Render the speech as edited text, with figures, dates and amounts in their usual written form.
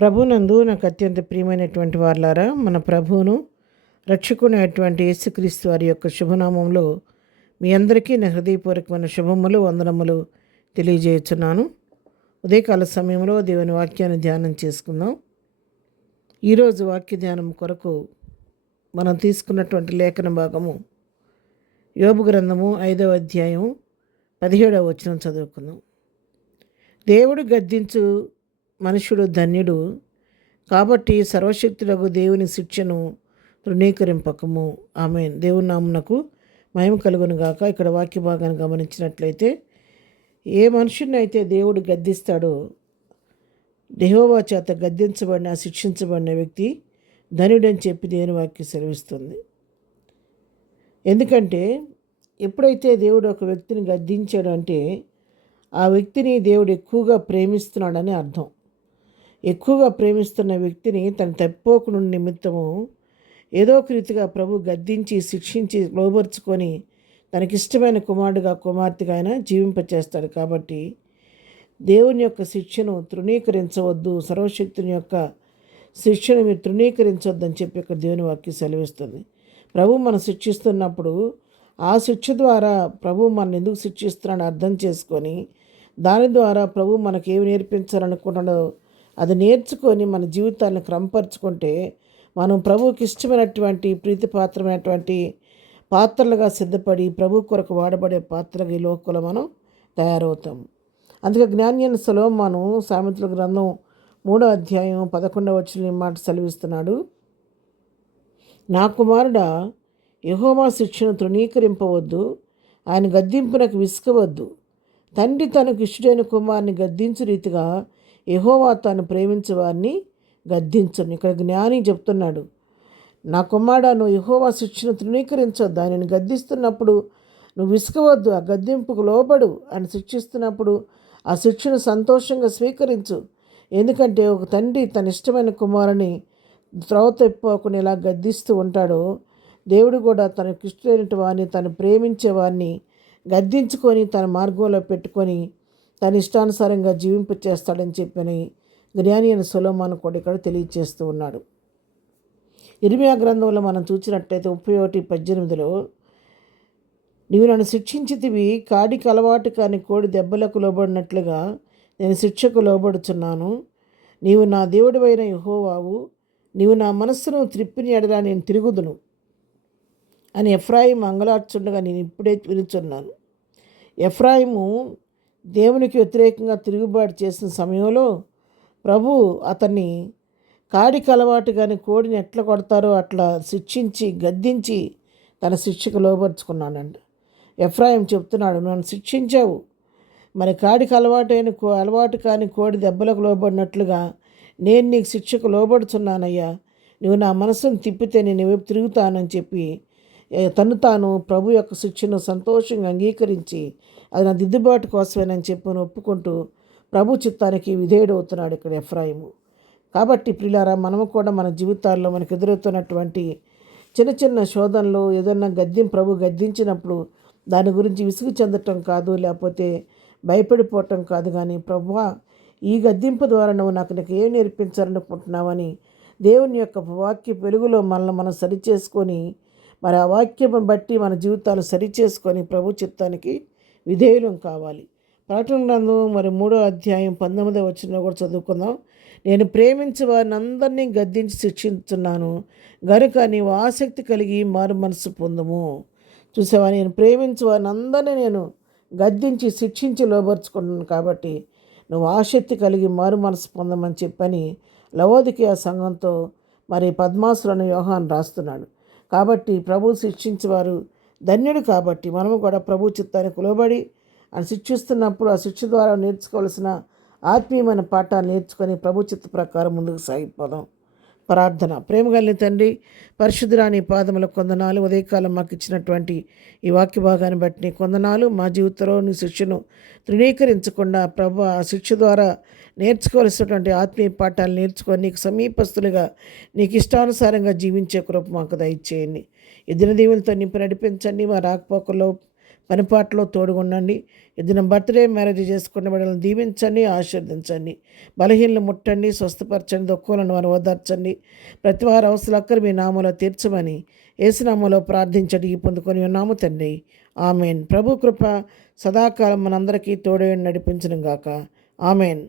ప్రభునందు నాకు అత్యంత ప్రియమైనటువంటి వారులారా, మన ప్రభువును రక్షకునైనటువంటి యేసుక్రీస్తు వారి యొక్క శుభనామంలో మీ అందరికీ నా హృదయపూర్వకమైన శుభములు వందనములు తెలియజేస్తున్నాను. ఉదయకాల సమయంలో దేవుని వాక్యాన్ని ధ్యానం చేసుకుందాం. ఈరోజు వాక్య ధ్యానం కొరకు మనం తీసుకున్నటువంటి లేఖన భాగము యోబు గ్రంథము 5వ అధ్యాయం 17వ వచనం చదువుకుందాం. దేవుడు గద్దించు మనుషుడు ధన్యుడు, కాబట్టి సర్వశక్తులకు దేవుని శిక్షను తృణీకరింపకము. ఆమేన్. దేవుని నామునకు మహిమ కలుగును గాక. ఇక్కడ వాక్య భాగాన్ని గమనించినట్లయితే, ఏ మనుషుని అయితే దేవుడు గద్దిస్తాడో, యెహోవా చేత గద్దించబడిన శిక్షించబడిన వ్యక్తి ధన్యుడని చెప్పి దేవుని వాక్యం సెలవిస్తుంది. ఎందుకంటే ఎప్పుడైతే దేవుడు ఒక వ్యక్తిని గద్దించాడు అంటే ఆ వ్యక్తిని దేవుడు ఎక్కువగా ప్రేమిస్తున్నాడని అర్థం. ఎక్కువగా ప్రేమిస్తున్న వ్యక్తిని తన తప్పోకుని నిమిత్తము ఏదో ఒక రీతిగా ప్రభు గద్దించి శిక్షించి లోబరుచుకొని తనకిష్టమైన కుమారుడుగా కుమార్తెగా ఆయన జీవింపచేస్తాడు. కాబట్టి దేవుని యొక్క శిక్షను తృణీకరించవద్దు, సర్వశక్తుని యొక్క శిక్షను మీరు తృణీకరించవద్దని చెప్పి ఇక్కడ దేవుని వాక్యం సెలవిస్తుంది. ప్రభు మనం శిక్షిస్తున్నప్పుడు ఆ శిక్ష ద్వారా ప్రభు మనం ఎందుకు శిక్షిస్తున్నాడో అర్థం చేసుకొని దాని ద్వారా ప్రభు మనకు ఏమి నేర్పించాలనుకుంటున్నాడో అది నేర్చుకొని మన జీవితాలను క్రమపరుచుకుంటే మనం ప్రభువుకి ఇష్టమైనటువంటి ప్రీతిపాత్రమైనటువంటి పాత్రలుగా సిద్ధపడి ప్రభు కొరకు వాడబడే పాత్రగా ఈ లోకంలో మనం తయారవుతాం. అందుకే జ్ఞాని సొలొమోను సామెతల గ్రంథం 3వ అధ్యాయం 11వ వచనం మాట సెలవిస్తున్నాడు. నా కుమారుడా, యెహోవా శిక్షను తృణీకరింపవద్దు, ఆయన గద్దింపునకు విసుకవద్దు. తండ్రి తనకు ఇష్టమైన కుమారుని గద్దించు రీతిగా యెహోవా తాను ప్రేమించే వారిని గద్దించును. ఇక్కడ జ్ఞాని చెప్తున్నాడు, నా కుమారుడా, నువ్వు యెహోవా శిక్షను తృణీకరించొద్దు. ఆయనను గద్దిస్తున్నప్పుడు నువ్వు విసుకవద్దు, ఆ గద్దింపుకు లోబడు. ఆయన శిక్షిస్తున్నప్పుడు ఆ శిక్షను సంతోషంగా స్వీకరించు. ఎందుకంటే ఒక తండ్రి తన ఇష్టమైన కుమారుని త్రోవ తప్పిపోకుండా ఎలా గద్దిస్తూ ఉంటాడో, దేవుడు కూడా తనకు ఇష్టమైన వారిని తను ప్రేమించే వారిని గద్దించుకొని తన మార్గంలో పెట్టుకొని తన ఇష్టానుసారంగా జీవింపచేస్తాడని చెప్పని జ్ఞాని అయిన సొలొమోను కూడా ఇక్కడ తెలియజేస్తూ ఉన్నాడు. ఇర్మియా గ్రంథంలో మనం చూసినట్లయితే 31:18 నీవు నన్ను శిక్షించితివి, కాడికి అలవాటు కాని కోడి దెబ్బలకు లోబడినట్లుగా నేను శిక్షకు లోబడుచున్నాను. నీవు నా దేవుడివైన యెహోవావు, నీవు నా మనస్సును త్రిప్పిని ఎడలా నేను తిరుగుదును అని ఎఫ్రాయిము అంగలార్చుండగా నేను ఇప్పుడే వినుచున్నాను. ఎఫ్రాయిము దేవునికి వ్యతిరేకంగా తిరుగుబాటు చేసిన సమయంలో ప్రభు అతన్ని కాడికి అలవాటు కానీ కోడిని ఎట్లా కొడతారో అట్లా శిక్షించి గద్దించి తన శిక్షకు లోబరుచుకున్నాడంట. ఎఫ్రాయిం చెప్తున్నాడు, నన్ను శిక్షించావు, మరి కాడికి అలవాటు కాని కోడి దెబ్బలకు లోబడినట్లుగా నేను నీకు శిక్షకు లోబడుచున్నానయ్యా. నువ్వు నా మనసును తిప్పితే నేను వైపు తిరుగుతానని చెప్పి తాను ప్రభు యొక్క శిక్షను సంతోషంగా అంగీకరించి అది నా దిద్దుబాటు కోసమేనని చెప్పి ఒప్పుకుంటూ ప్రభు చిత్తానికి విధేయుడవుతున్నాడు ఇక్కడ ఎఫ్రాయిము. కాబట్టి ప్రియులారా, మనము కూడా మన జీవితాల్లో మనకు ఎదురవుతున్నటువంటి చిన్న చిన్న శోధనలు ఏదన్నా ప్రభు గద్దించినప్పుడు దాని గురించి విసుగు చెందటం కాదు, లేకపోతే భయపడిపోవటం కాదు, కానీ ప్రభువా, ఈ గద్దింపు ద్వారా నాకు ఏం నేర్పించాలనుకుంటున్నావని దేవుని యొక్క వాక్య వెలుగులో మనల్ని మనం సరిచేసుకొని మరి ఆ వాక్యం బట్టి మన జీవితాలు సరిచేసుకొని ప్రభు చిత్తానికి విధేయులం కావాలి. ప్రకటన గ్రంథం 3వ అధ్యాయం 19వ వచనంలో కూడా చదువుకుందాం. నేను ప్రేమించే వారిని అందరినీ గద్దించి శిక్షించున్నాను గనుక నీవు ఆసక్తి కలిగి మారు మనసు పొందుము. చూసావా, నేను ప్రేమించే వారిని అందరినీ నేను గద్దించి శిక్షించి లోబరుచుకుంటున్నాను, కాబట్టి నువ్వు ఆసక్తి కలిగి మారు మనసు పొందమని చెప్పని లవోదికీయ సంఘంతో మరి పద్మాసులను యోహాను రాస్తున్నాడు. కాబట్టి ప్రభు శిక్షించేవారు ధన్యుడు. కాబట్టి మనము కూడా ప్రభు చిత్తానికి లోబడి ఆయన శిక్షిస్తున్నప్పుడు ఆ శిక్ష ద్వారా నేర్చుకోవాల్సిన ఆత్మీయమైన పాఠాలు నేర్చుకొని ప్రభు చిత్త ప్రకారం ముందుకు సాగిపోదాం. ప్రార్థన. ప్రేమ కలిగిన తండ్రి, పరిశుద్ధురాని పాదముల కొందనాలు. ఉదయకాలం మాకు ఇచ్చినటువంటి ఈ వాక్య భాగాన్ని బట్టి నీ కొందనాలు. మా జీవితంలో నీ శిక్షను తృణీకరించకుండా ప్రభు ఆ శిక్ష ద్వారా నేర్చుకోవాల్సినటువంటి ఆత్మీయ పాఠాలు నేర్చుకొని నీకు సమీపస్తులుగా నీకు ఇష్టానుసారంగా జీవించే కృప మాకు దయచేయండి. ఎదిన దీవులతో నింపి నడిపించండి. మా రాకపోకల్లో పనిపాట్లో తోడుగుండండి. ఇదిన బర్త్డే మ్యారేజ్ చేసుకున్న బిడ్డలను దీవించండి, ఆశీర్వదించండి. బలహీనలు ముట్టండి, స్వస్థపరచండి, దుఃఖాలను వారు ఓదార్చండి. ప్రతి వారి అవసరాలు అక్కరు మీ నామములో తీర్చమని యేసునామములో ప్రార్థించడి పొందుకొని ఉన్నాము తండ్రి. ఆమెన్. ప్రభు కృప సదాకాలం మనందరికీ తోడై నడిపించును గాక. ఆమెన్.